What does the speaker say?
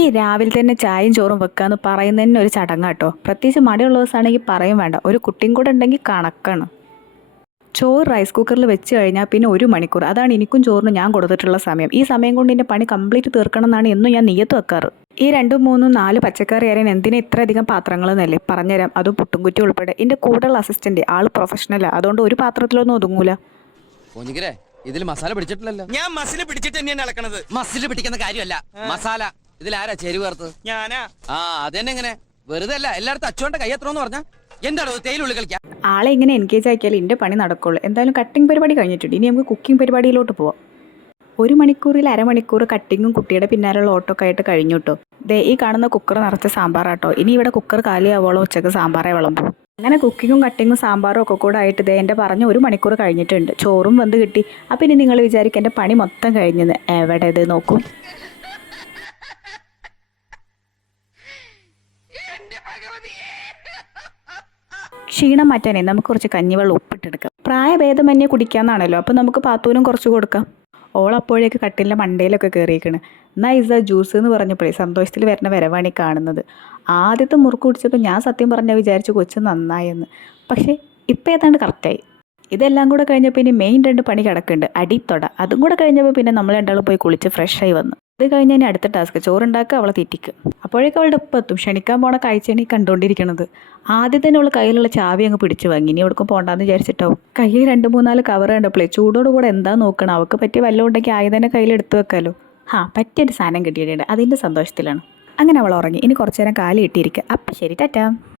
ഈ രാവിലെ തന്നെ ചായയും ചോറും വെക്കാന്ന് പറയുന്നതന്നെ ഒരു ചടങ്ങാട്ടോ. പ്രത്യേകിച്ച് മടിയുള്ള ദിവസമാണെങ്കിൽ പറയും വേണ്ട. ഒരു കുട്ടിയും കൂടെ ഉണ്ടെങ്കിൽ കണക്കാണ്. ചോറ് റൈസ് കുക്കറിൽ വെച്ച് കഴിഞ്ഞാൽ പിന്നെ 1 മണിക്കൂർ, അതാണ് എനിക്കും ചോറിന് ഞാൻ കൊടുത്തിട്ടുള്ള സമയം. ഈ സമയം കൊണ്ട് എൻ്റെ പണി കംപ്ലീറ്റ് തീർക്കണം എന്നാണ് എന്നും ഞാൻ നിയത്ത് വെക്കാറ്. ഈ 2, 3, 4 പച്ചക്കറി അരിയാൻ എന്തിനാ ഇത്രയധികം പാത്രങ്ങൾ എന്നല്ലേ പറഞ്ഞുതരാം. അതും പുട്ടുംകുറ്റി ഉൾപ്പെടെ. എൻ്റെ കൂടെയുള്ള അസിസ്റ്റന്റ് ആൾ പ്രൊഫഷണലാണ്, അതുകൊണ്ട് ഒരു പാത്രത്തിലൊന്നും ഒതുങ്ങൂല. ഇതിൽ മസാല പിടിച്ചിട്ടില്ലല്ലോ. ഞാൻ മസിൽ പിടിച്ചിട്ട് തന്നെയാണ് അളക്കണത്. മസിൽ പിടിക്കുന്ന കാര്യമല്ല, മസാല. ഇതിലാരാ ചേരുവേർത്ത്? ഞാനാ. ആ അതെന്നെ. എങ്ങനെ വെറുതെ അല്ല, എല്ലായിടത്തും അച്ചുകൊണ്ട് കൈ എത്രയെന്ന് പറഞ്ഞാ എന്താണോ തേയിലുള്ളി കളിക്കാം. ആളെ ഇങ്ങനെ എൻഗേജ് ആക്കിയാൽ എൻ്റെ പണി നടക്കുള്ളൂ. എന്തായാലും കട്ടിംഗ് പരിപാടി കഴിഞ്ഞിട്ടുണ്ട്. ഇനി നമുക്ക് കുക്കിംഗ് പരിപാടിയിലോട്ട് പോവാം. 1 മണിക്കൂറിൽ അരമണിക്കൂർ കട്ടിങ്ങും കുട്ടിയുടെ പിന്നാലുള്ള ഓട്ടൊക്കെ ആയിട്ട് കഴിഞ്ഞു കേട്ടോ. ദേ ഈ കാണുന്ന കുക്കർ നിറച്ച സാമ്പാറാട്ടോ. ഇനി ഇവിടെ കുക്കർ കാലിയാവോളം ഉച്ചക്ക് സാമ്പാറേ വിളമ്പൂ. അങ്ങനെ കുക്കിങ്ങും കട്ടിങ്ങും സാമ്പാറും ഒക്കെ കൂടെ ആയിട്ട് ദേ എൻ്റെ പറഞ്ഞ 1 മണിക്കൂർ കഴിഞ്ഞിട്ടുണ്ട്. ചോറും വെന്ത് കിട്ടി. അപ്പം ഇനി നിങ്ങൾ വിചാരിക്കും എൻ്റെ പണി മൊത്തം കഴിഞ്ഞെന്ന്. എവിടെ ഇത് നോക്കൂ. ക്ഷീണം മാറ്റാനേ നമുക്ക് കുറച്ച് കഞ്ഞിവെള്ളം ഉപ്പിട്ടെടുക്കാം. പ്രായഭേദമന്യേ കുടിക്കാമെന്നാണല്ലോ, അപ്പം നമുക്ക് പാത്തൂനും കുറച്ച് കൊടുക്കാം. ഓളപ്പോഴേക്ക് കട്ടിലിൻ്റെ മണ്ടയിലൊക്കെ കയറിയിരിക്കണ്. നൈസ ജ്യൂസ് എന്ന് പറഞ്ഞപ്പോഴേ സന്തോഷത്തിൽ വരുന്ന വരവാണി കാണുന്നത്. ആദ്യത്തെ മുറുക്ക് കുടിച്ചപ്പോൾ ഞാൻ സത്യം പറഞ്ഞാൽ വിചാരിച്ചു കൊച്ച് നന്നായെന്ന്. പക്ഷേ ഇപ്പം ഏതാണ്ട് കറക്റ്റായി. ഇതെല്ലാം കൂടെ കഴിഞ്ഞപ്പോൾ ഇനി മെയിൻ 2 പണി കിടക്കുന്നുണ്ട്, അടിത്തൊട. അതും കൂടെ കഴിഞ്ഞപ്പോൾ പിന്നെ നമ്മൾ രണ്ടാളും പോയി കുളിച്ച് ഫ്രഷായി വന്നു. ഇത് കഴിഞ്ഞാൽ ഇനി അടുത്ത ടാസ്ക് ചോറുണ്ടാക്കുക, അവളെ തീറ്റിക്കുക. അപ്പോഴേക്കും അവളുടെ ഒപ്പം എത്തും. ക്ഷണിക്കാൻ പോണ കാഴ്ചയാണ് ഈ കണ്ടുകൊണ്ടിരിക്കുന്നത്. ആദ്യം തന്നെ അവൾ കയ്യിലുള്ള ചാവി അങ്ങ് പിടിച്ചു വാങ്ങി. ഇനി എവിടേക്കും പോകണ്ടെന്ന് വിചാരിച്ചിട്ടാവും. കയ്യിൽ 2, 3, 4 കവർ കണ്ടപ്പോഴേ ചൂടോട് കൂടെ എന്താ നോക്കണം. അവൾക്ക് പറ്റിയ വല്ലതും ഉണ്ടെങ്കിൽ ആദ്യം തന്നെ കയ്യിൽ എടുത്തു വെക്കാമല്ലോ. പറ്റിയൊരു സാധനം കിട്ടിയിട്ടുണ്ട്, അതിൻ്റെ സന്തോഷത്തിലാണ്. അങ്ങനെ അവൾ ഉറങ്ങി. ഇനി കുറച്ചു നേരം കാലി ഇട്ടിരിക്കുക. അപ്പം ശരി, ടാറ്റാ.